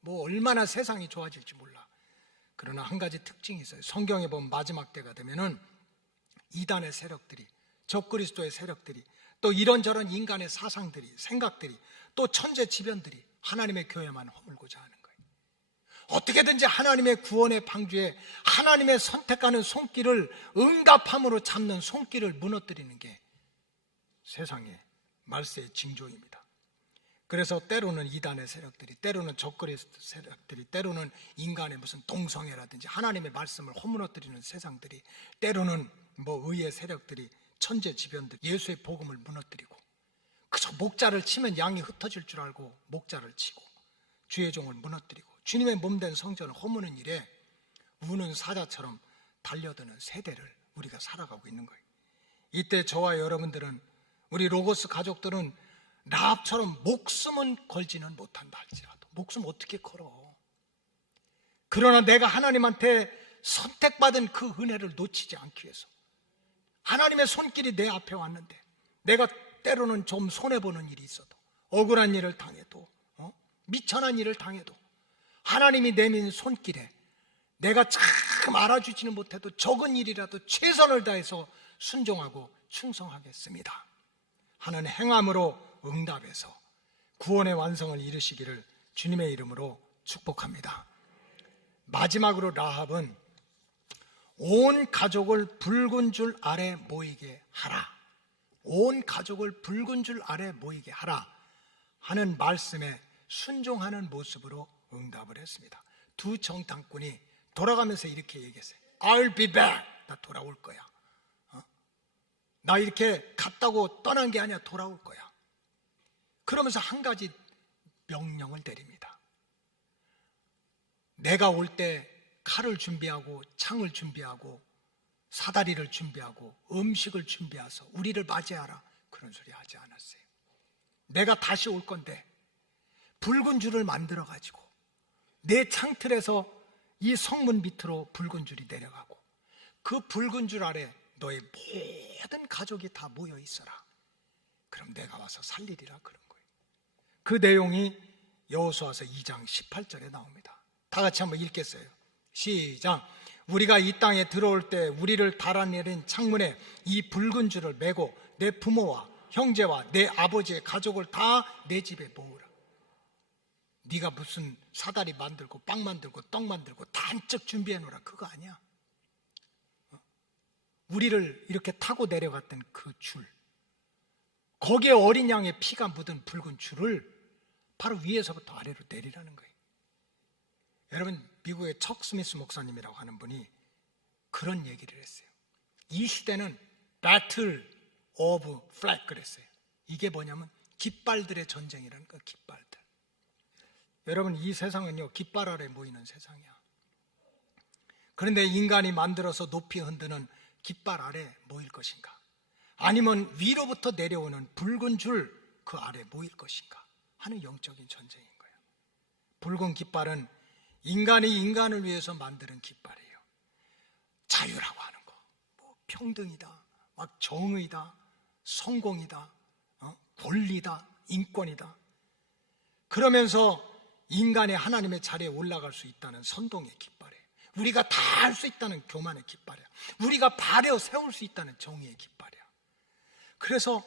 뭐 얼마나 세상이 좋아질지 몰라. 그러나 한 가지 특징이 있어요. 성경에 보면 마지막 때가 되면은 이단의 세력들이, 적그리스도의 세력들이, 또 이런저런 인간의 사상들이, 생각들이, 또 천재지변들이 하나님의 교회만 허물고자 하는 거예요. 어떻게든지 하나님의 구원의 방주에 하나님의 선택하는 손길을 응답함으로 잡는 손길을 무너뜨리는 게 세상의 말세의 징조입니다. 그래서 때로는 이단의 세력들이, 때로는 적그리스도 세력들이, 때로는 인간의 무슨 동성애라든지 하나님의 말씀을 허물어뜨리는 세상들이, 때로는 뭐 의의 세력들이, 천재지변들, 예수의 복음을 무너뜨리고 그저 목자를 치면 양이 흩어질 줄 알고 목자를 치고 주의 종을 무너뜨리고 주님의 몸된 성전을 허무는 일에 우는 사자처럼 달려드는 세대를 우리가 살아가고 있는 거예요. 이때 저와 여러분들은, 우리 로고스 가족들은 라합처럼 목숨은 걸지는 못한다 할지라도, 목숨 어떻게 걸어? 그러나 내가 하나님한테 선택받은 그 은혜를 놓치지 않기 위해서, 하나님의 손길이 내 앞에 왔는데 내가 때로는 좀 손해보는 일이 있어도, 억울한 일을 당해도, 미천한 일을 당해도 하나님이 내민 손길에 내가 참 알아주지는 못해도 적은 일이라도 최선을 다해서 순종하고 충성하겠습니다 하는 행함으로 응답해서 구원의 완성을 이루시기를 주님의 이름으로 축복합니다. 마지막으로 라합은 온 가족을 붉은 줄 아래 모이게 하라, 온 가족을 붉은 줄 아래 모이게 하라 하는 말씀에 순종하는 모습으로 응답을 했습니다. 두 정탐꾼이 돌아가면서 이렇게 얘기했어요. I'll be back. 나 돌아올 거야. 나 이렇게 갔다고 떠난 게 아니야. 돌아올 거야. 그러면서 한 가지 명령을 내립니다. 내가 올 때 칼을 준비하고 창을 준비하고 사다리를 준비하고 음식을 준비해서 우리를 맞이하라, 그런 소리 하지 않았어요. 내가 다시 올 건데 붉은 줄을 만들어 가지고 내 창틀에서 이 성문 밑으로 붉은 줄이 내려가고 그 붉은 줄 아래 너의 모든 가족이 다 모여 있어라. 그럼 내가 와서 살리리라, 그런 거예요. 그 내용이 여호수아서 2장 18절에 나옵니다. 다 같이 한번 읽겠어요. 시작. 우리가 이 땅에 들어올 때 우리를 달아내린 창문에 이 붉은 줄을 메고 내 부모와 형제와 내 아버지의 가족을 다 내 집에 모으라. 네가 무슨 사다리 만들고 빵 만들고 떡 만들고 단적 준비해 놓으라, 그거 아니야. 우리를 이렇게 타고 내려갔던 그 줄, 거기에 어린 양의 피가 묻은 붉은 줄을 바로 위에서부터 아래로 내리라는 거예요. 여러분, 미국의 척 스미스 목사님이라고 하는 분이 그런 얘기를 했어요. 이 시대는 Battle of Flag 그랬어요. 이게 뭐냐면 깃발들의 전쟁이라는 거예요. 깃발들. 여러분, 이 세상은요, 깃발 아래 모이는 세상이야. 그런데 인간이 만들어서 높이 흔드는 깃발 아래 모일 것인가, 아니면 위로부터 내려오는 붉은 줄 그 아래 모일 것인가 하는 영적인 전쟁인 거예요. 붉은 깃발은 인간이 인간을 위해서 만드는 깃발이에요. 자유라고 하는 거, 뭐 평등이다, 막 정의다, 성공이다, 권리다, 인권이다. 그러면서 인간이 하나님의 자리에 올라갈 수 있다는 선동의 깃발이에요. 우리가 다 할 수 있다는 교만의 깃발이야. 우리가 발에 세울 수 있다는 정의의 깃발이야. 그래서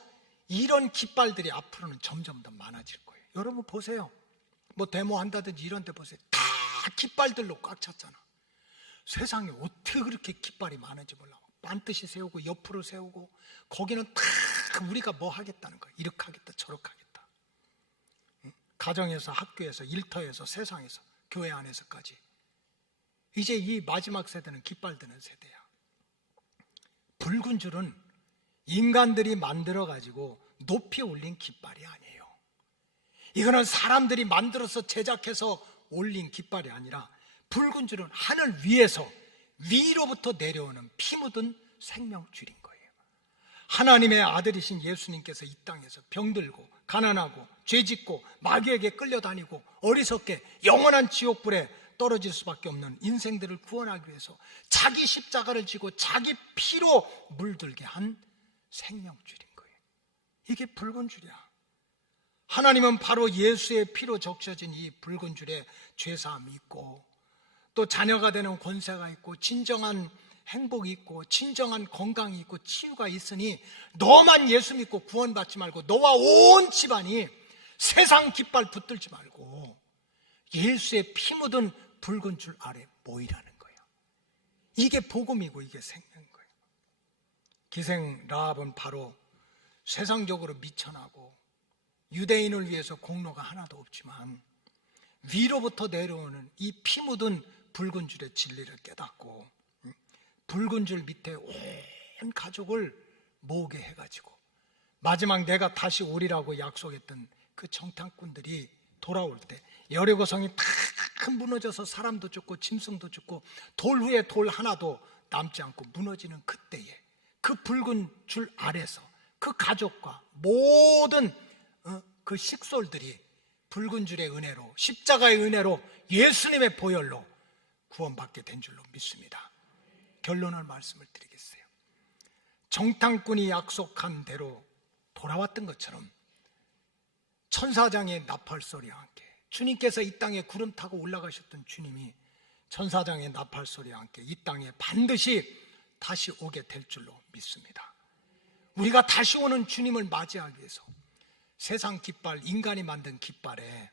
이런 깃발들이 앞으로는 점점 더 많아질 거예요. 여러분 보세요. 뭐 데모한다든지 이런 데 보세요. 다 깃발들로 꽉 찼잖아. 세상에 어떻게 그렇게 깃발이 많은지 몰라. 반드시 세우고 옆으로 세우고, 거기는 다 우리가 뭐 하겠다는 거야. 이렇게 하겠다, 저렇게 하겠다. 가정에서, 학교에서, 일터에서, 세상에서, 교회 안에서까지. 이제 이 마지막 세대는 깃발 드는 세대야. 붉은 줄은 인간들이 만들어가지고 높이 올린 깃발이 아니에요. 이거는 사람들이 만들어서 제작해서 올린 깃발이 아니라, 붉은 줄은 하늘 위에서 위로부터 내려오는 피 묻은 생명줄인 거예요. 하나님의 아들이신 예수님께서 이 땅에서 병들고 가난하고 죄짓고 마귀에게 끌려다니고 어리석게 영원한 지옥불에 떨어질 수밖에 없는 인생들을 구원하기 위해서 자기 십자가를 지고 자기 피로 물들게 한 생명줄인 거예요. 이게 붉은 줄이야. 하나님은 바로 예수의 피로 적셔진 이 붉은 줄에 죄사함이 있고 또 자녀가 되는 권세가 있고 진정한 행복이 있고 진정한 건강이 있고 치유가 있으니 너만 예수 믿고 구원받지 말고 너와 온 집안이 세상 깃발 붙들지 말고 예수의 피 묻은 붉은 줄 아래 모이라는 거예요. 이게 복음이고 이게 생명인 거예요. 기생 라합은 바로 세상적으로 미천하고 유대인을 위해서 공로가 하나도 없지만 위로부터 내려오는 이 피 묻은 붉은 줄의 진리를 깨닫고 붉은 줄 밑에 온 가족을 모으게 해가지고 마지막 내가 다시 오리라고 약속했던 그 정탐꾼들이 돌아올 때 여리고성이 다 무너져서 사람도 죽고 짐승도 죽고 돌 위에 돌 하나도 남지 않고 무너지는 그때에 그 붉은 줄 아래서 그 가족과 모든 그 식솔들이 붉은 줄의 은혜로 십자가의 은혜로 예수님의 보혈로 구원받게 된 줄로 믿습니다. 결론을 말씀을 드리겠어요. 정탐꾼이 약속한 대로 돌아왔던 것처럼 천사장의 나팔소리와 함께 주님께서 이 땅에 구름 타고 올라가셨던 주님이 천사장의 나팔소리와 함께 이 땅에 반드시 다시 오게 될 줄로 믿습니다. 우리가 다시 오는 주님을 맞이하기 위해서 세상 깃발, 인간이 만든 깃발에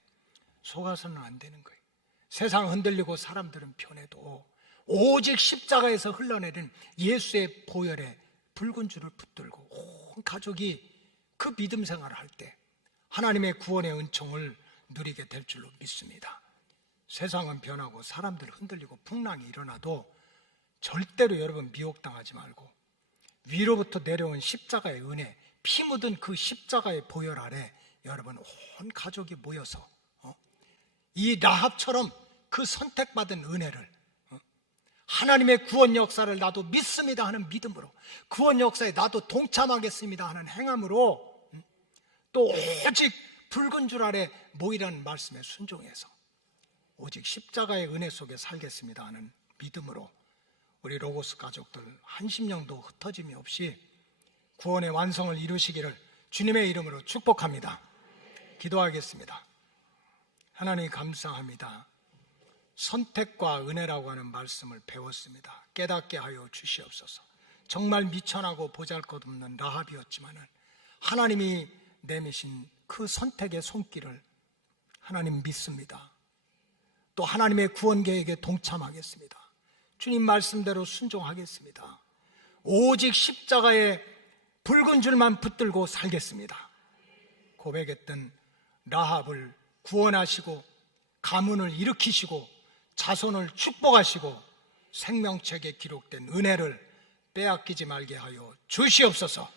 속아서는 안 되는 거예요. 세상 흔들리고 사람들은 변해도 오직 십자가에서 흘러내린 예수의 보혈에 붉은 줄을 붙들고 온 가족이 그 믿음 생활을 할 때 하나님의 구원의 은총을 누리게 될 줄로 믿습니다. 세상은 변하고 사람들 흔들리고 풍랑이 일어나도 절대로 여러분 미혹당하지 말고 위로부터 내려온 십자가의 은혜, 피 묻은 그 십자가의 보혈 아래 여러분 온 가족이 모여서 이 라합처럼 그 선택받은 은혜를 하나님의 구원 역사를 나도 믿습니다 하는 믿음으로 구원 역사에 나도 동참하겠습니다 하는 행함으로 또 오직 붉은 줄 아래 모이라는 말씀에 순종해서 오직 십자가의 은혜 속에 살겠습니다 하는 믿음으로 우리 로고스 가족들 한 심령도 흩어짐이 없이 구원의 완성을 이루시기를 주님의 이름으로 축복합니다. 기도하겠습니다. 하나님 감사합니다. 선택과 은혜라고 하는 말씀을 배웠습니다. 깨닫게 하여 주시옵소서. 정말 미천하고 보잘것없는 라합이었지만 하나님이 내미신 그 선택의 손길을 하나님 믿습니다. 또 하나님의 구원 계획에 동참하겠습니다. 주님 말씀대로 순종하겠습니다. 오직 십자가에 붉은 줄만 붙들고 살겠습니다. 고백했던 라합을 구원하시고 가문을 일으키시고 자손을 축복하시고 생명책에 기록된 은혜를 빼앗기지 말게 하여 주시옵소서.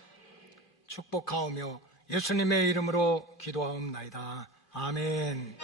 축복하오며 예수님의 이름으로 기도하옵나이다. 아멘.